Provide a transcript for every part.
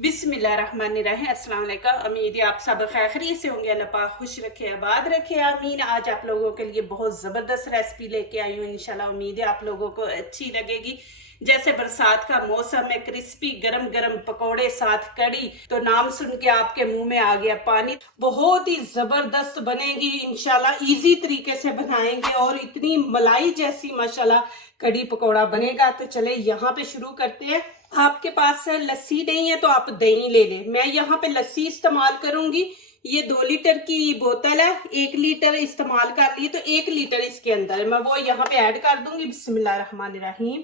बिस्मिल्लाहिर्रहमानिर्रहीम। अस्सलाम वालेकुम। उम्मीद है आप सब खैरियत से होंगे। अल्लाह पाक खुश रखे, आबाद रखे, आमीन। आज आप लोगों के लिए बहुत ज़बरदस्त रेसिपी लेके आई हूँ। इंशाल्लाह उम्मीद है आप लोगों को अच्छी लगेगी। जैसे बरसात का मौसम है, क्रिस्पी गरम गरम पकोड़े साथ कड़ी, तो नाम सुन के आपके मुंह में आ गया पानी। बहुत ही जबरदस्त बनेगी इंशाल्लाह। इजी तरीके से बनाएंगे और इतनी मलाई जैसी माशाल्लाह कड़ी पकोड़ा बनेगा। तो चले यहाँ पे शुरू करते हैं। आपके पास लस्सी नहीं है तो आप दही ले लें। मैं यहाँ पे लस्सी इस्तेमाल करूंगी। ये 2 लीटर की बोतल है, 1 लीटर इस्तेमाल कर ली तो 1 लीटर इसके अंदर मैं वो यहाँ पे ऐड कर दूंगी। बिस्मिल्लाहिर्रहमानिर्रहीम।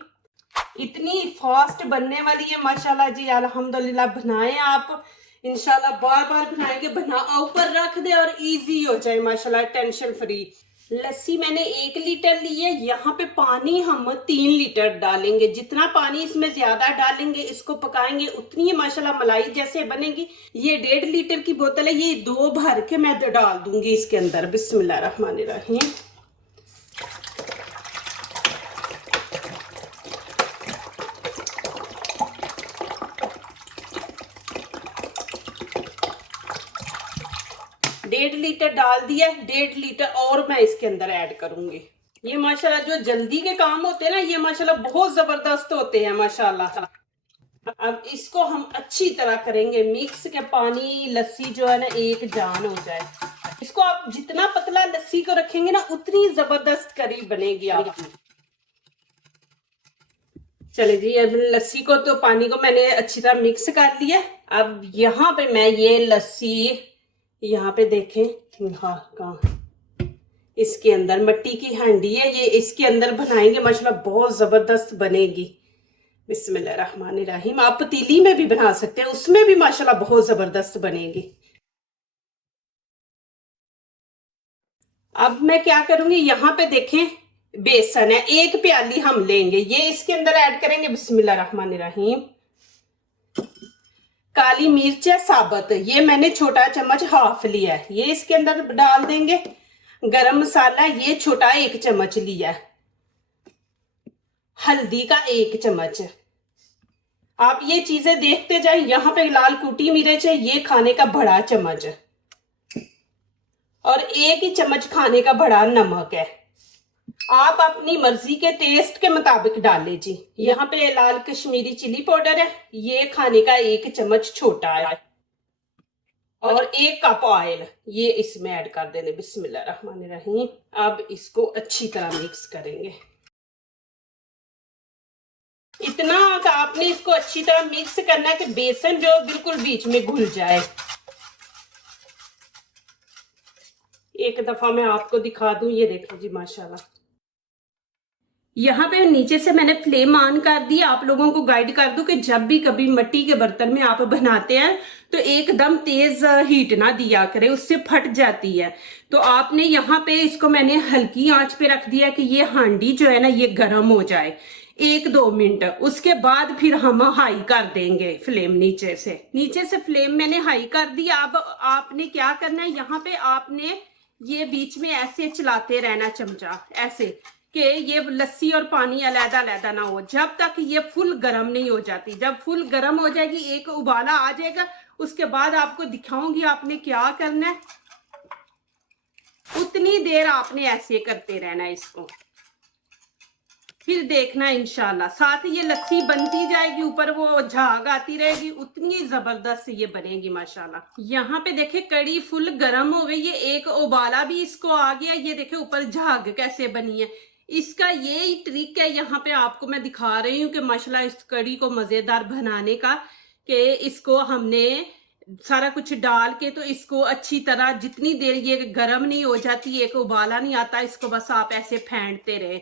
इतनी फास्ट बनने वाली है माशाल्लाह जी, अल्हम्दुलिल्लाह। बनाएं आप, इंशाल्लाह बार बार बनाएंगे। बना ऊपर रख दे और इजी हो जाए माशाल्लाह, टेंशन फ्री। लस्सी मैंने 1 लीटर ली है। यहाँ पे पानी हम 3 लीटर डालेंगे। जितना पानी इसमें ज्यादा डालेंगे, इसको पकाएंगे, उतनी माशाल्लाह मलाई जैसे बनेगी। ये 1.5 लीटर की बोतल है, ये 2 भर के मैं डाल दूंगी इसके अंदर। बिस्मिल्लाहिर्रहमानिर्रहीम। डेढ़ लीटर डाल दिया, 1.5 लीटर और मैं इसके अंदर ऐड करूंगी। ये माशाल्लाह जो जल्दी के काम होते हैं ना, ये माशाल्लाह बहुत जबरदस्त होते हैं माशाल्लाह। अब इसको हम अच्छी तरह करेंगे मिक्स के पानी लस्सी जो है ना एक जान हो जाए। इसको आप जितना पतला लस्सी को रखेंगे ना, उतनी जबरदस्त करी बनेगी आपकी। चले जी, अब लस्सी को तो पानी को मैंने अच्छी तरह मिक्स कर लिया। अब यहाँ पे मैं ये लस्सी यहाँ पे देखें, हाँ कहाँ, इसके अंदर मट्टी की हांडी है ये, इसके अंदर बनाएंगे माशाल्लाह बहुत जबरदस्त बनेगी। बिस्मिल्लाहिर्रहमानिर्रहीम। आप पतीली में भी बना सकते हैं, उसमें भी माशाल्लाह बहुत जबरदस्त बनेगी। अब मैं क्या करूंगी, यहाँ पे देखें बेसन है, 1 प्याली हम लेंगे, ये इसके अंदर ऐड करेंगे। बिस्मिल्लाहिर्रहमानिर्रहीम। काली मिर्च है साबुत, ये मैंने छोटा चम्मच हाफ लिया है, ये इसके अंदर डाल देंगे। गरम मसाला ये छोटा 1 चम्मच लिया है। हल्दी का 1 चम्मच। आप ये चीजें देखते जाए। यहाँ पे लाल कुटी मिर्च है, ये खाने का बड़ा चम्मच है, और 1 ही चम्मच खाने का बड़ा नमक है। आप अपनी मर्जी के टेस्ट के मुताबिक डालें जी। यहाँ पे लाल कश्मीरी चिली पाउडर है, ये खाने का 1 चम्मच छोटा है, और 1 कप ऑयल ये इसमें ऐड कर देने। बिस्मिल्लाहिर्रहमानिर्रहीम। अब इसको अच्छी तरह मिक्स करेंगे। इतना का आपने इसको अच्छी तरह मिक्स करना है कि बेसन जो बिल्कुल बीच में घुल जाए। एक दफा मैं आपको दिखा दूं, ये देखो जी माशाल्लाह। यहाँ पे नीचे से मैंने फ्लेम ऑन कर दी। आप लोगों को गाइड कर दूं कि जब भी कभी मिट्टी के बर्तन में आप बनाते हैं तो एकदम तेज हीट ना दिया करें, उससे फट जाती है। तो आपने यहाँ पे इसको मैंने हल्की आंच पे रख दिया कि ये हांडी जो है ना ये गर्म हो जाए 1-2 मिनट। उसके बाद फिर हम हाई कर देंगे फ्लेम। नीचे से फ्लेम मैंने हाई कर दिया। अब आपने क्या करना है, यहाँ पे आपने ये बीच में ऐसे चलाते रहना चमचा, ऐसे कि ये लस्सी और पानी अलग अलग ना हो, जब तक ये फुल गर्म नहीं हो जाती। जब फुल गर्म हो जाएगी, एक उबाला आ जाएगा, उसके बाद आपको दिखाऊंगी आपने क्या करना है। उतनी देर आपने ऐसे करते रहना है इसको, फिर देखना इंशाल्लाह। साथ ही ये लस्सी बनती जाएगी, ऊपर वो झाग आती रहेगी, उतनी जबरदस्त ये बनेगी माशाल्लाह। यहाँ पे देखे कड़ी फुल गर्म हो गई है, एक उबाला भी इसको आ गया। ये देखे ऊपर झाग कैसे बनी है। इसका यही ट्रिक है, यहाँ पे आपको मैं दिखा रही हूँ कि माशाल्लाह इस कड़ी को मजेदार बनाने का, कि इसको हमने सारा कुछ डाल के तो इसको अच्छी तरह जितनी देर ये गर्म नहीं हो जाती, एक उबाला नहीं आता, इसको बस आप ऐसे फेंटते रहे।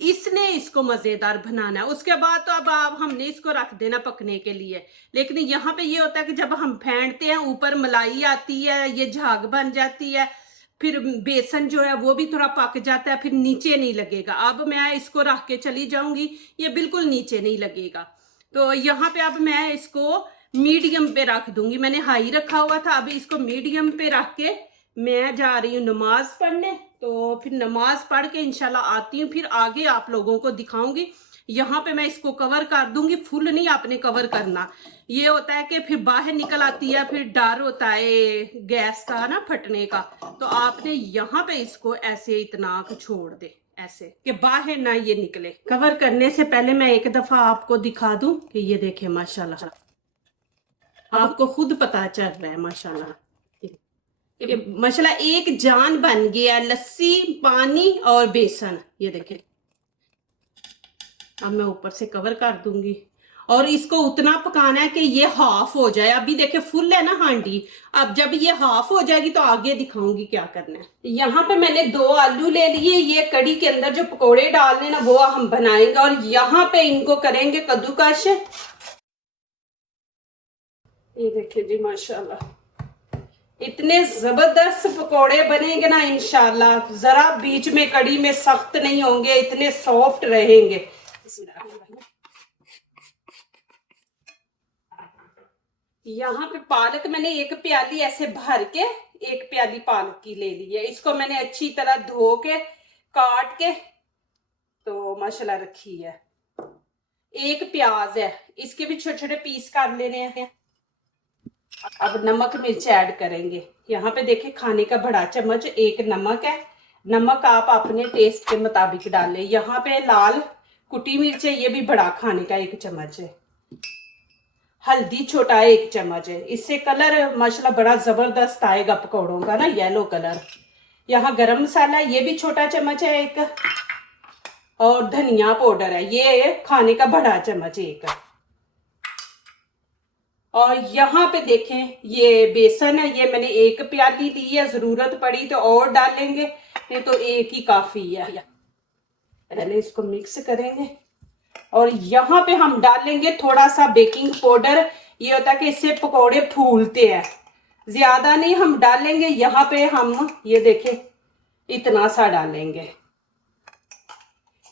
इसने इसको मजेदार बनाना है। उसके बाद तो अब आप हमने इसको रख देना पकने के लिए। लेकिन यहाँ पे ये होता है कि जब हम फेंटते हैं ऊपर मलाई आती है, ये झाग बन जाती है, फिर बेसन जो है वो भी थोड़ा पक जाता है, फिर नीचे नहीं लगेगा। अब मैं इसको रख के चली जाऊंगी, ये बिल्कुल नीचे नहीं लगेगा। तो यहाँ पे अब मैं इसको मीडियम पे रख दूंगी। मैंने हाई रखा हुआ था, अभी इसको मीडियम पे रख के मैं जा रही हूँ नमाज पढ़ने। तो फिर नमाज पढ़ के इंशाल्लाह आती हूँ, फिर आगे आप लोगों को दिखाऊंगी यहाँ पे मैं इसको कवर कर दूंगी, फुल नहीं आपने कवर करना। ये होता है कि फिर बाहर निकल आती है, फिर डर होता है गैस का ना फटने का। तो आपने यहाँ पे इसको ऐसे इतना छोड़ दे, ऐसे कि बाहर ना ये निकले। कवर करने से पहले मैं एक दफा आपको दिखा दूं कि ये देखे माशाल्लाह, आपको खुद पता चल रहा है माशाल्लाह। ये माशाल्लाह एक जान बन गया, लस्सी, पानी और बेसन। ये देखें, अब मैं ऊपर से कवर कर दूंगी और इसको उतना पकाना है कि ये हाफ हो जाए। अभी देखे फुल है ना हांडी, अब जब ये हाफ हो जाएगी तो आगे दिखाऊंगी क्या करना है। यहाँ पे मैंने 2 आलू ले लिए, ये कड़ी के अंदर जो पकोड़े डालने ना वो हम बनाएंगे और यहाँ पे इनको करेंगे कद्दूकश। ये देखिए जी माशाल्लाह, इतने जबरदस्त पकोड़े बनेंगे ना इंशाल्लाह, जरा बीच में कड़ी में सख्त नहीं होंगे, इतने सॉफ्ट रहेंगे। यहाँ पे पालक मैंने 1 प्याली ऐसे भर के 1 प्याली पालक की ले ली है। इसको मैंने अच्छी तरह धो के काट के तो माशाल्लाह रखी है। 1 प्याज है, इसके भी छोटे छोटे पीस कर लेने हैं। अब नमक मिर्च ऐड करेंगे। यहाँ पे देखिए खाने का बड़ा चम्मच 1 नमक है। नमक आप अपने टेस्ट के मुताबिक डालें। यहाँ पे लाल कुटी मिर्च है, ये भी बड़ा खाने का 1 चम्मच है। हल्दी छोटा 1 चम्मच है, इससे कलर माशाल्लाह बड़ा जबरदस्त आएगा पकौड़ों का ना, येलो कलर। यहाँ गरम मसाला ये भी छोटा चम्मच है 1, और धनिया पाउडर है, ये खाने का बड़ा चम्मच 1। और यहाँ पे देखें ये बेसन है, ये मैंने 1 प्याली ली है, जरूरत पड़ी तो और डालेंगे, नहीं तो 1 ही काफी है। पहले इसको मिक्स करेंगे और यहाँ पे हम डालेंगे थोड़ा सा बेकिंग पाउडर। ये होता है कि इससे पकोड़े फूलते हैं, ज्यादा नहीं हम डालेंगे। यहाँ पे हम ये देखें इतना सा डालेंगे,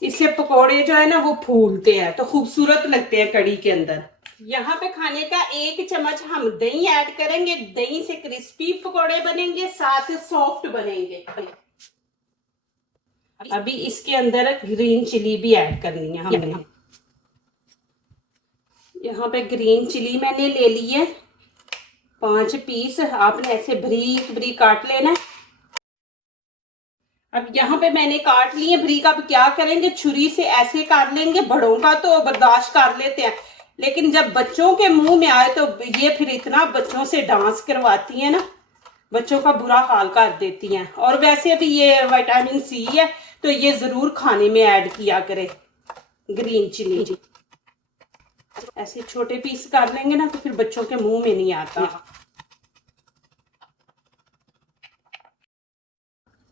इससे पकोड़े जो है ना वो फूलते हैं तो खूबसूरत लगते हैं कड़ी के अंदर। यहाँ पे खाने का 1 चम्मच हम दही ऐड करेंगे, दही से क्रिस्पी पकोड़े बनेंगे, साथ सॉफ्ट बनेंगे। अभी इसके अंदर ग्रीन चिली भी ऐड करनी है हमने। यहाँ पे ग्रीन चिली मैंने ले ली है 5 पीस, आपने ऐसे बारीक बारीक काट लेना। अब यहाँ पे मैंने काट लिए बारीक। अब क्या करेंगे, छुरी से ऐसे काट लेंगे। बड़ों का तो बर्दाश्त कर लेते हैं, लेकिन जब बच्चों के मुंह में आए तो ये फिर इतना बच्चों से डांस करवाती है ना, बच्चों का बुरा हाल कर देती हैं। और वैसे भी ये विटामिन सी है तो ये जरूर खाने में ऐड किया करें ग्रीन चिली। ऐसे छोटे पीस कर लेंगे ना तो फिर बच्चों के मुंह में नहीं आता।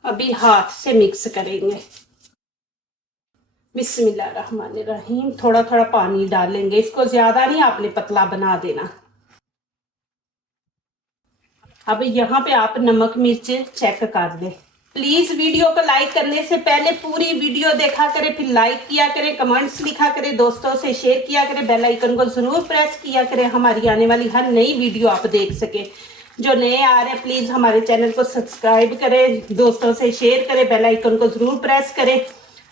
अभी हाथ से मिक्स करेंगे। बिस्मिल्लाहिर्रहमानिर्रहीम। थोड़ा थोड़ा पानी डालेंगे, इसको ज्यादा नहीं आपने पतला बना देना। अब यहाँ पे आप नमक मिर्च चेक कर लें। प्लीज वीडियो को लाइक करने से पहले पूरी वीडियो देखा करें, फिर लाइक किया करें, कमेंट्स लिखा करें, दोस्तों से शेयर किया करें, बेल आइकन को जरूर प्रेस किया करें, हमारी आने वाली हर नई वीडियो आप देख सकें। जो नए आ रहे हैं प्लीज हमारे चैनल को सब्सक्राइब करें, दोस्तों से शेयर करें, बेल आइकन को जरूर प्रेस करें।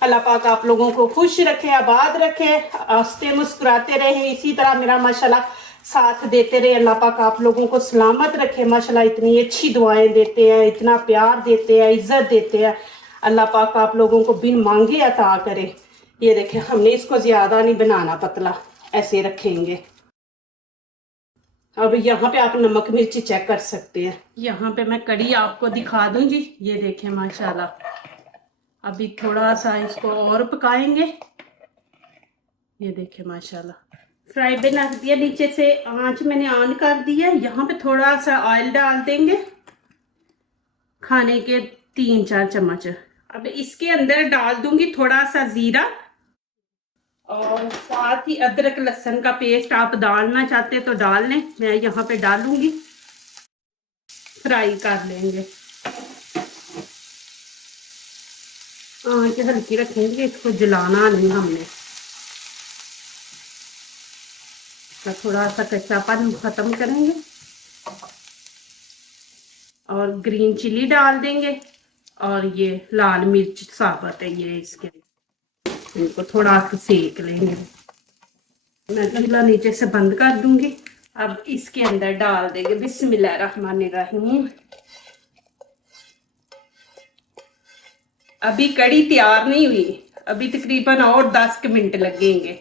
अल्लाह पाक आप लोगों को खुश रखे, आबाद रखे, हंसते मुस्कुराते रहे, इसी तरह मेरा माशाल्लाह साथ देते रहे। अल्लाह पाक आप लोगों को सलामत रखे। माशाल्लाह इतनी अच्छी दुआएं देते हैं, इतना प्यार देते हैं, इज्जत देते हैं। अल्लाह पाक आप लोगों को बिन मांगे अता करे। ये देखें हमने इसको ज्यादा नहीं बनाना, पतला ऐसे रखेंगे। अब यहाँ पे आप नमक मिर्ची चेक कर सकते हैं। यहाँ पे मैं कड़ी आपको दिखा दूं जी। ये देखें माशाल्लाह, अभी थोड़ा सा इसको और पकाएंगे। ये देखें माशाल्लाह, फ्राई पैन रख दिया, नीचे से आंच मैंने ऑन कर दिया। यहाँ पे थोड़ा सा ऑयल डाल देंगे, खाने के 3-4 चम्मच। अब इसके अंदर डाल दूंगी थोड़ा सा जीरा और साथ ही अदरक लहसुन का पेस्ट। आप डालना चाहते तो डाल लें, मैं यहाँ पे डालूंगी। फ्राई कर लेंगे, आंच हल्की रखेंगे, इसको जलाना नहीं हमने। तो थोड़ा सा कच्चापन खत्म करेंगे और ग्रीन चिली डाल देंगे और ये लाल मिर्च साबुत है, ये इसके इनको थोड़ा सेक लेंगे। मैं चूल्हा नीचे से बंद कर दूंगी। अब इसके अंदर डाल देंगे बिस्मिल्लाहिर्रहमानिर्रहीम। अभी कड़ी तैयार नहीं हुई, अभी तकरीबन और 10 मिनट लगेंगे।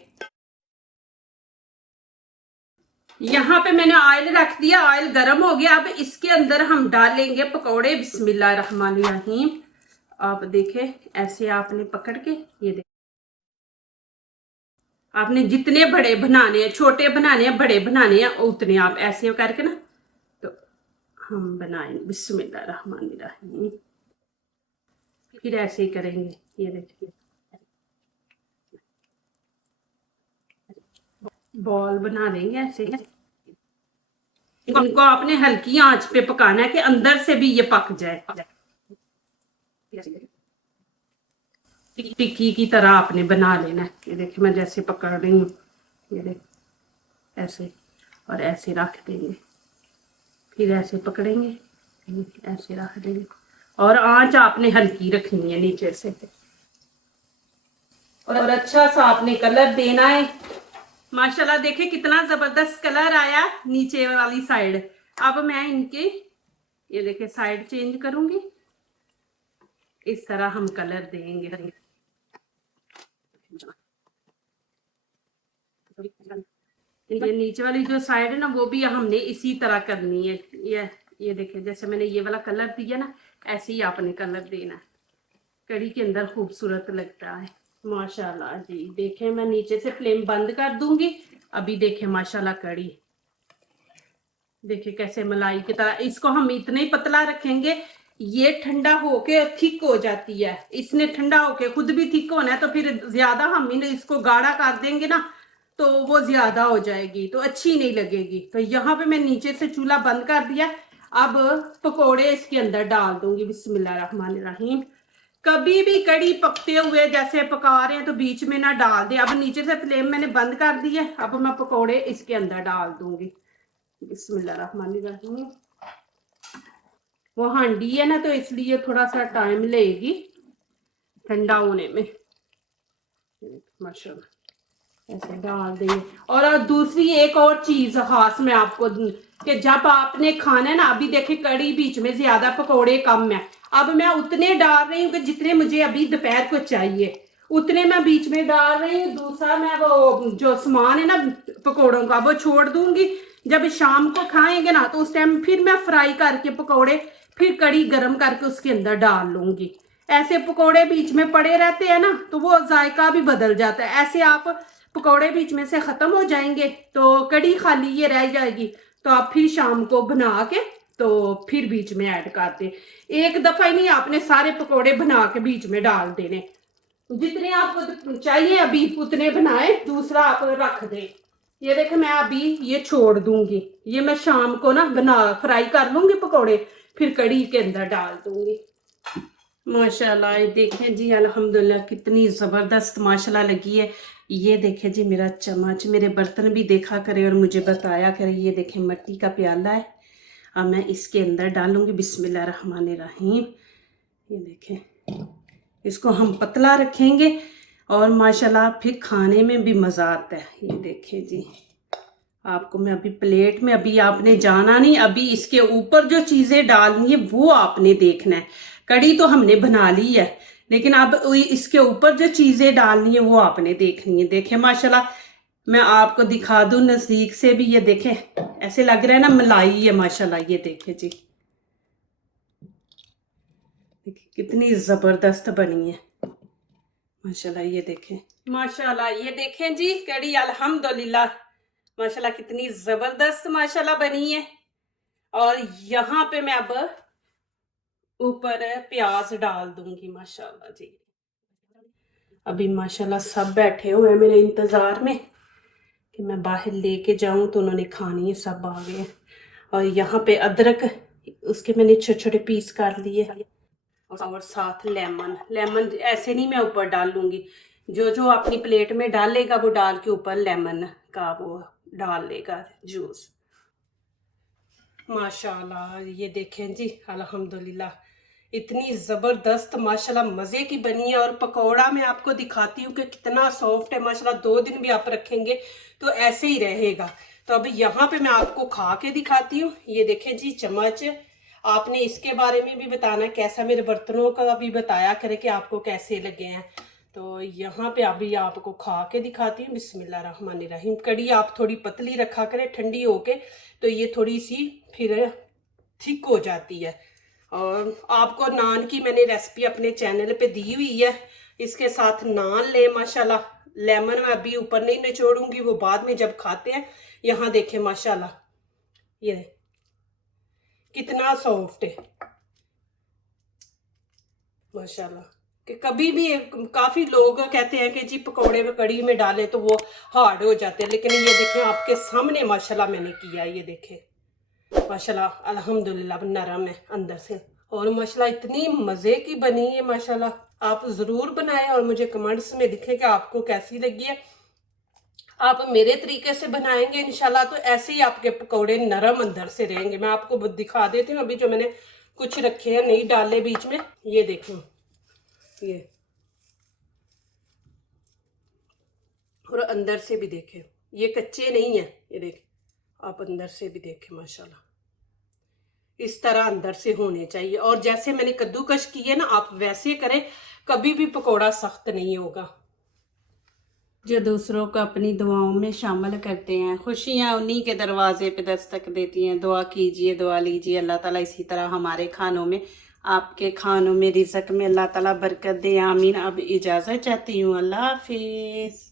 यहाँ पे मैंने ऑयल रख दिया, ऑयल गर्म हो गया। अब इसके अंदर हम डालेंगे पकौड़े। बिस्मिल्लाहिर्रहमानिर्रहीम। आप देखें, ऐसे आपने पकड़ के ये देख, आपने जितने बड़े बनाने हैं, छोटे बनाने हैं, बड़े बनाने हैं, उतने आप ऐसे करके ना तो हम बनाएंगे। बिस्मिल्लाहिर्रहमानिर्रहीम। फिर ऐसे ही करेंगे। ये देखिए, बॉल बना लेंगे ऐसे। इनको आपने हल्की आंच पे पकाना है कि अंदर से भी ये पक जाए। टिक्की की तरह आपने बना लेना है। ये देखिए मैं जैसे पकड़ रही हूँ, ये देख ऐसे, और ऐसे रख देंगे। फिर ऐसे पकड़ेंगे, ऐसे रख देंगे, और आंच आपने हल्की रखनी है नीचे से। और अच्छा सा आपने कलर देना है। माशाल्लाह देखे कितना जबरदस्त कलर आया नीचे वाली साइड। अब मैं इनके ये देखे साइड चेंज करूंगी। इस तरह हम कलर देंगे। ये नीचे वाली जो साइड है ना, वो भी हमने इसी तरह करनी है। ये देखिए, जैसे मैंने ये वाला कलर दिया ना, ऐसे ही आपने कलर देना है। कड़ी के अंदर खूबसूरत लगता है माशाल्लाह जी। देखें, मैं नीचे से फ्लेम बंद कर दूंगी। अभी देखें माशाल्लाह कड़ी, देखिए कैसे मलाई की तरह। इसको हम इतने ही पतला रखेंगे, ये ठंडा होके थिक हो जाती है। इसने ठंडा होके खुद भी थिक होना है, तो फिर ज्यादा हम इसको गाढ़ा कर देंगे ना तो वो ज्यादा हो जाएगी, तो अच्छी नहीं लगेगी। तो यहाँ पे मैं नीचे से चूल्हा बंद कर दिया। अब पकोड़े इसके अंदर डाल दूंगी। बिस्मिल्लाहिर्रहमानिर्रहीम। कभी भी कड़ी पकते हुए जैसे पका रहे हैं तो बीच में ना डाल दे। अब नीचे से फ्लेम मैंने बंद कर दी है। अब मैं पकोड़े इसके अंदर डाल दूंगी। बिस्मिल्लाहिर्रहमानिर्रहीम। वो हांडी है ना, तो इसलिए थोड़ा सा टाइम लेगी ठंडा होने में। माशाल्लाह ऐसे डाल देंगे। और दूसरी एक और चीज खास मैं आपको कि जब आपने खाना है ना, अभी देखे कड़ी बीच में ज्यादा पकोड़े कम है। अब मैं उतने डाल रही हूँ कि जितने मुझे अभी दोपहर को चाहिए, उतने मैं बीच में डाल रही हूँ। दूसरा मैं वो जो सामान है ना पकोड़ों का, वो छोड़ दूंगी। जब शाम को खाएंगे ना, तो उस टाइम फिर मैं फ्राई करके पकोड़े फिर कड़ी गर्म करके उसके अंदर डाल लूंगी। ऐसे पकोड़े बीच में पड़े रहते हैं ना, तो वो जायका भी बदल जाता है। ऐसे आप पकोड़े बीच में से खत्म हो जाएंगे तो कड़ी खाली ये रह जाएगी। तो आप फिर शाम को बना के तो फिर बीच में ऐड कर दे। एक दफा ही नहीं आपने सारे पकोड़े बना के बीच में डाल देने। जितने आपको चाहिए अभी उतने बनाए, दूसरा आप रख दे। ये देखे मैं अभी ये छोड़ दूंगी। ये मैं शाम को ना बना फ्राई कर लूंगी पकोड़े, फिर कड़ी के अंदर डाल दूंगी। माशाल्लाह देखें जी, अल्हम्दुलिल्लाह कितनी ज़बरदस्त माशाल्लाह लगी है। ये देखें जी, मेरा चम्मच, मेरे बर्तन भी देखा करे और मुझे बताया करे। ये देखें मिट्टी का प्याला है। अब मैं इसके अंदर डालूंगी। बिस्मिल्लाहिर्रहमानिर्रहीम। ये देखें, इसको हम पतला रखेंगे और माशाल्लाह फिर खाने में भी मज़ा आता है। ये देखें जी, आपको मैं अभी प्लेट में, अभी आपने जाना नहीं, अभी इसके ऊपर जो चीज़ें डालनी है वो आपने देखना है। कड़ी तो हमने बना ली है, लेकिन अब इसके ऊपर जो चीज़ें डालनी है वो आपने देखनी है। देखें माशाल्लाह, मैं आपको दिखा दूं नज़दीक से भी। ये देखें, ऐसे लग रहा है ना मलाई है माशाल्लाह। ये देखें जी, कितनी ज़बरदस्त बनी है माशाल्लाह। ये देखें माशाल्लाह, ये देखें जी कड़ी अल्हम्दुलिल्लाह माशाल्लाह कितनी ज़बरदस्त माशाल्लाह बनी है। और यहाँ पे मैं अब ऊपर प्याज डाल दूंगी माशाल्लाह जी। अभी माशाल्लाह सब बैठे हुए हैं मेरे इंतज़ार में कि मैं बाहर लेके जाऊं, तो उन्होंने खानी है, सब आ गए। और यहाँ पे अदरक, उसके मैंने छोटे छोटे पीस कर लिए। और साथ लेमन। लेमन ऐसे नहीं मैं ऊपर डाल लूंगी, जो जो अपनी प्लेट में डालेगा वो डाल के ऊपर लेमन का वो डाल लेगा जूस। माशाल्लाह ये देखें जी, अल्हम्दुलिल्लाह इतनी ज़बरदस्त माशाल्लाह मज़े की बनी है। और पकौड़ा मैं आपको दिखाती हूँ कि कितना सॉफ्ट है माशाल्लाह, 2 दिन भी आप रखेंगे तो ऐसे ही रहेगा। तो अभी यहाँ पे मैं आपको खा के दिखाती हूँ। ये देखें जी चम्मच। आपने इसके बारे में भी बताना कैसा, मेरे बर्तनों का भी बताया करें कि आपको कैसे लगे हैं। तो यहाँ पे अभी आपको खा के दिखाती हूँ। बिस्मिल्लाहिर्रहमानिर्रहीम। कड़ी आप थोड़ी पतली रखा करें ठंडी होके, तो ये थोड़ी सी फिर थिक हो जाती है। और आपको नान की मैंने रेसिपी अपने चैनल पे दी हुई है, इसके साथ नान ले माशाल्लाह। लेमन मैं अभी ऊपर नहीं निचोड़ूंगी, वो बाद में जब खाते हैं। यहाँ देखें माशाल्लाह, ये कितना सॉफ्ट है माशाल्लाह। कि कभी भी काफी लोग कहते हैं कि जी पकौड़े में कड़ी में डालें तो वो हार्ड हो जाते हैं, लेकिन ये देखें आपके सामने माशाल्लाह मैंने किया। ये देखें माशाल्लाह अल्हम्दुलिल्लाह नरम है अंदर से। और माशाल्लाह इतनी मज़े की बनी है माशाल्लाह। आप ज़रूर बनाएं और मुझे कमेंट्स में दिखें कि आपको कैसी लगी है। आप मेरे तरीके से बनाएंगे इंशाल्लाह तो ऐसे ही आपके पकौड़े नरम अंदर से रहेंगे। मैं आपको दिखा देती हूँ अभी जो मैंने कुछ रखे हैं नहीं डाले बीच में। ये देखो ये, और अंदर से भी देखें, ये कच्चे नहीं है। ये देखें आप अंदर से भी देखें माशाल्लाह, इस तरह अंदर से होने चाहिए। और जैसे मैंने कद्दूकश की है ना, आप वैसे करें, कभी भी पकोड़ा सख्त नहीं होगा। जो दूसरों को अपनी दुआओं में शामिल करते हैं, खुशियां उन्हीं के दरवाजे पे दस्तक देती हैं। दुआ कीजिए, दुआ लीजिए, अल्लाह ताला इसी तरह हमारे खानों में, आपके खानों में, रिज़्क में अल्लाह ताला बरकत दे। आमीन। अब इजाज़त चाहती हूँ, अल्लाह हाफिज़।